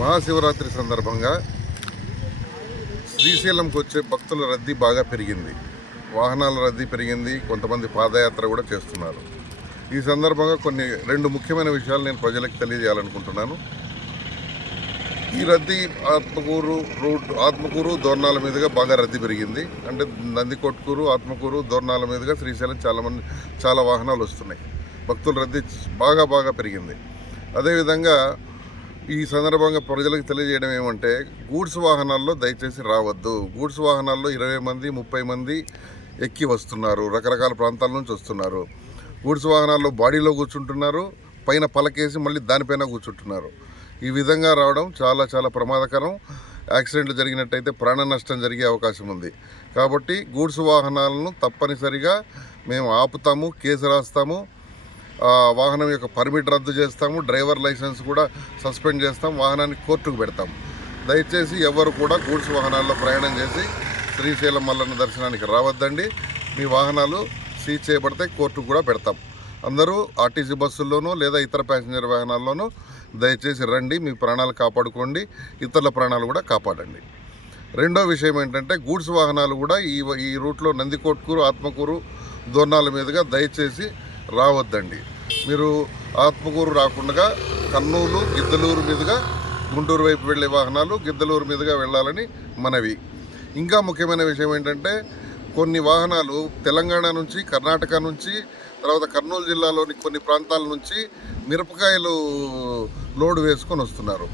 మహాశివరాత్రి సందర్భంగా శ్రీశైలంకి వచ్చే భక్తుల రద్దీ బాగా పెరిగింది. వాహనాల రద్దీ పెరిగింది. కొంతమంది పాదయాత్ర కూడా చేస్తున్నారు. ఈ సందర్భంగా రెండు ముఖ్యమైన విషయాలు నేను ప్రజలకు తెలియజేయాలనుకుంటున్నాను. ఈ రద్దీ ఆత్మకూరు దోర్నాల మీదుగా బాగా రద్దీ పెరిగింది. అంటే నందికొట్కూరు, ఆత్మకూరు, దోర్నాల మీదుగా శ్రీశైలం చాలా వాహనాలు వస్తున్నాయి. భక్తుల రద్దీ బాగా పెరిగింది. అదేవిధంగా ఈ సందర్భంగా ప్రజలకు తెలియజేయడం ఏమంటే, గూడ్స్ వాహనాల్లో దయచేసి రావద్దు. గూడ్స్ వాహనాల్లో 20 మంది 30 మంది ఎక్కి వస్తున్నారు. రకరకాల ప్రాంతాల నుంచి వస్తున్నారు. గూడ్స్ వాహనాల్లో బాడీలో కూర్చుంటున్నారు, పైన పలకేసి మళ్ళీ దానిపైన కూర్చుంటున్నారు. ఈ విధంగా రావడం చాలా ప్రమాదకరం. యాక్సిడెంట్లు జరిగినట్టయితే ప్రాణ నష్టం జరిగే అవకాశం ఉంది. కాబట్టి గూడ్స్ వాహనాలను తప్పనిసరిగా మేము ఆపుతాము, కేసు రాస్తాము, వాహనం యొక్క పర్మిట్ రద్దు చేస్తాము, డ్రైవర్ లైసెన్స్ కూడా సస్పెండ్ చేస్తాం, వాహనాన్ని కోర్టుకు పెడతాం. దయచేసి ఎవరు కూడా గూడ్స్ వాహనాల్లో ప్రయాణం చేసి శ్రీశైలం మల్లన్న దర్శనానికి రావద్దండి. మీ వాహనాలు సీజ్ చేయబడితే కోర్టుకు కూడా పెడతాం. అందరూ ఆర్టీసీ బస్సుల్లోనూ లేదా ఇతర ప్యాసింజర్ వాహనాల్లోనూ దయచేసి రండి. మీ ప్రాణాలు కాపాడుకోండి, ఇతరుల ప్రాణాలు కూడా కాపాడండి. రెండో విషయం ఏంటంటే, గూడ్స్ వాహనాలు కూడా ఈ రూట్లో నందికొట్కూరు, ఆత్మకూరు, దోర్నాల మీదుగా దయచేసి రావద్దండి. మీరు ఆత్మకూరు రాకుండా కర్నూలు, గిద్దలూరు మీదుగా గుంటూరు వైపు వెళ్ళే వాహనాలు గిద్దలూరు మీదుగా వెళ్ళాలని మనవి. ఇంకా ముఖ్యమైన విషయం ఏంటంటే, కొన్ని వాహనాలు తెలంగాణ నుంచి, కర్ణాటక నుంచి, తర్వాత కర్నూలు జిల్లాలోని కొన్ని ప్రాంతాల నుంచి మిరపకాయలు లోడు వేసుకొని వస్తున్నారు.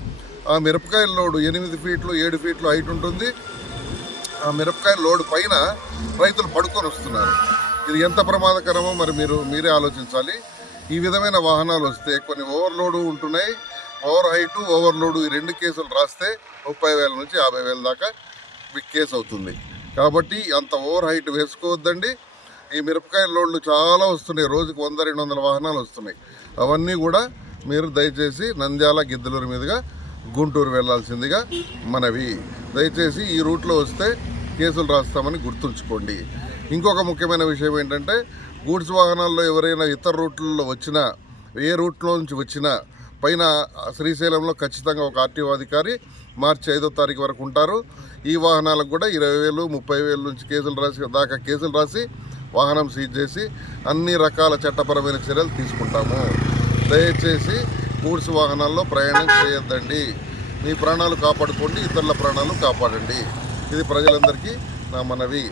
ఆ మిరపకాయల లోడు 8 ఫీట్లు 7 ఫీట్లు హైట్ ఉంటుంది. ఆ మిరపకాయల లోడు పైన రైతులు పడుకొని వస్తున్నారు. ఇది ఎంత ప్రమాదకరమో మీరే ఆలోచించాలి. ఈ విధమైన వాహనాలు వస్తే కొన్ని ఓవర్లోడు ఉంటున్నాయి. ఓవర్ హైటు, ఓవర్లోడు ఈ 2 కేసులు రాస్తే 30,000 నుంచి 50,000 దాకా కేసు అవుతుంది. కాబట్టి అంత ఓవర్ హైట్ వేసుకోవద్దండి. ఈ మిరపకాయల లోడ్లు చాలా వస్తున్నాయి. రోజుకు 100-200 వాహనాలు వస్తున్నాయి. అవన్నీ కూడా మీరు దయచేసి నంద్యాల, గిద్దలూరు మీదుగా గుంటూరు వెళ్లాల్సిందిగా మనవి. దయచేసి ఈ రూట్లో వస్తే కేసులు రాస్తామని గుర్తుంచుకోండి. ఇంకొక ముఖ్యమైన విషయం ఏంటంటే, గూడ్స్ వాహనాల్లో ఎవరైనా ఇతర రూట్లలో వచ్చినా, ఏ రూట్లో నుంచి వచ్చినా పైన శ్రీశైలంలో ఖచ్చితంగా ఒక ఆర్టీఓ అధికారి మార్చి 5వ తారీఖు వరకు ఉంటారు. ఈ వాహనాలకు కూడా 20,000 30,000 నుంచి కేసులు రాసి వాహనం సీజ్ చేసి అన్ని రకాల చట్టపరమైన చర్యలు తీసుకుంటాము. దయచేసి గూడ్స్ వాహనాల్లో ప్రయాణం చేయొద్దండి. మీ ప్రాణాలు కాపాడుకోండి, ఇతరుల ప్రాణాలు కాపాడండి. ఇది ప్రజలందరికీ నా మనవి.